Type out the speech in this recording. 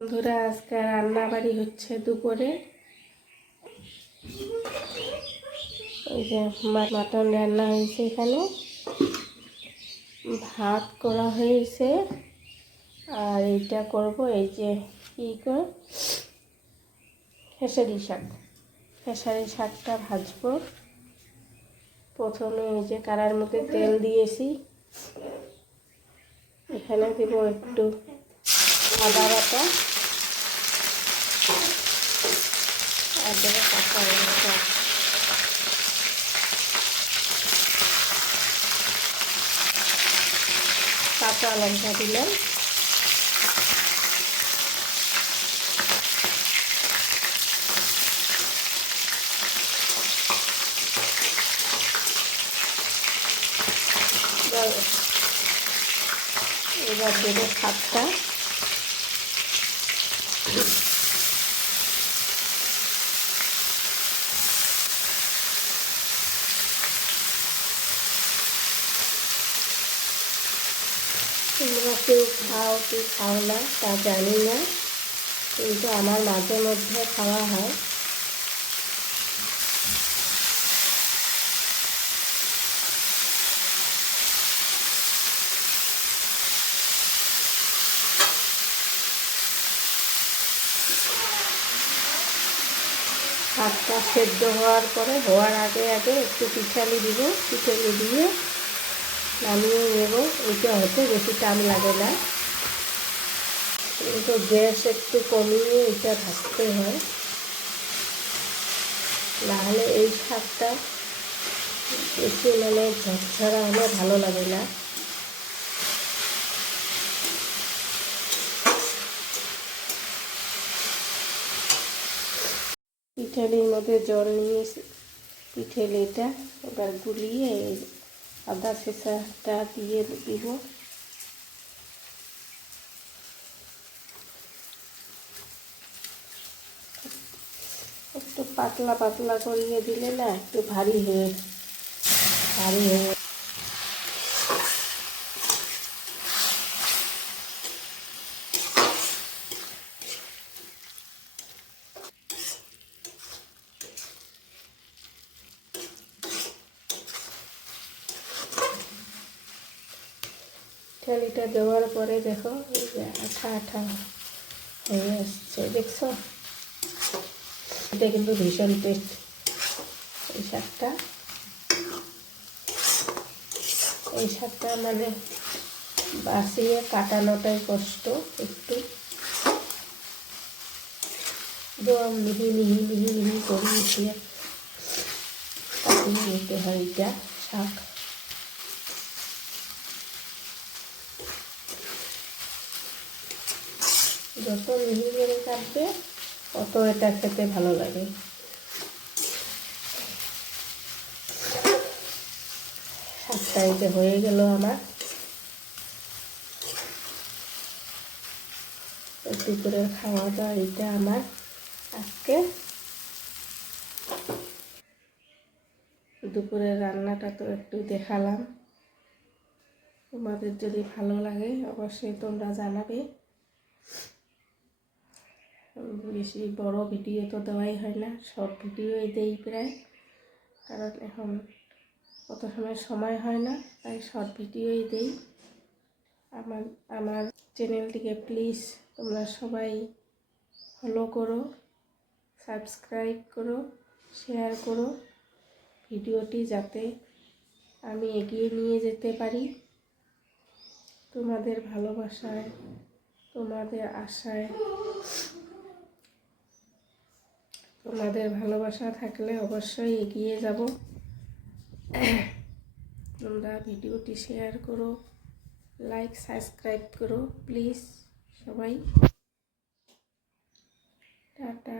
বন্ধুরা, আজকে রান্না বাড়ি হচ্ছে দুপুরে। ওই যে মাটন রান্না হয়েছে, এখানে ভাত করা হয়েছে। আর এইটা করব, এই যে কী করে খেসারি শাক। খেসারি শাকটা ভাজবো। প্রথমে এই যে কড়াইয়ের মধ্যে তেল দিয়েছি, এখানে দেব একটু আদা বাটা আর দেবো কাঁচা লঙ্কা। কাঁচা লঙ্কা দিলাম। এবার দেবো শাকটা। তোমরা কেউ খাও কি খাও না তা জানি না, কিন্তু আমার মাঝে মধ্যে খাওয়া হয়। শাকটা সেদ্ধ হওয়ার পরে, হওয়ার আগে আগে একটু পিঠালি দিব। পিঠালি দিয়ে নামিয়ে নেব। এটা হতে বেশি টাইম লাগে না, কিন্তু গ্যাস একটু কমিয়ে এটা ভাজতে হয়, নাহলে এই শাকটা বেশি ঝরঝরা হলে ভালো লাগে না। পিঠালির মধ্যে জল নিয়েছি, পিঠালিটা এবার গুলিয়ে আদা ছেঁচাটা দিয়ে দিব। একটু পাতলা পাতলা করিয়ে দিলে না একটু ভারী হয়ে পিঠালিটা দেওয়ার পরে দেখো এই যে আঠা আঠা হয়ে আসছে, দেখছো? এটা কিন্তু ভীষণ টেস্ট এই শাকটা। এই শাকটা বাছিয়ে কাটানোটাই কষ্ট, একটু একদম মিহি মিহি মিহি মিহি করে মিশিয়ে কাটিয়ে নিতে হয় এটা শাক। যত মিহি করে কাটবে তত এটা খেতে ভালো লাগে। শাকটা এতে হয়ে গেল আমার। দুপুরের খাওয়া দাওয়া এটা আমার আজকে। দুপুরের রান্নাটা তো একটু দেখালাম। তোমাদের যদি ভালো লাগে অবশ্যই তোমরা জানাবে। বেশি বড় ভিডিও তো দেওয়াই হয় না, শর্ট ভিডিওই দেই প্রায়, কারণ এখন কত সময় হয় না, তাই শর্ট ভিডিওই দেই। আমার চ্যানেলটিকে প্লিজ তোমরা সবাই ফলো করো, সাবস্ক্রাইব করো, শেয়ার করো, ভিডিওটি যাতে আমি এগিয়ে নিয়ে যেতে পারি। তোমাদের ভালোবাসায়, তোমাদের আশায়, তোমাদের ভালোবাসা থাকলে অবশ্যই এগিয়ে যাব। তোমরা ভিডিওটি শেয়ার করো, লাইক সাবস্ক্রাইব করো প্লিজ সবাই। টাটা।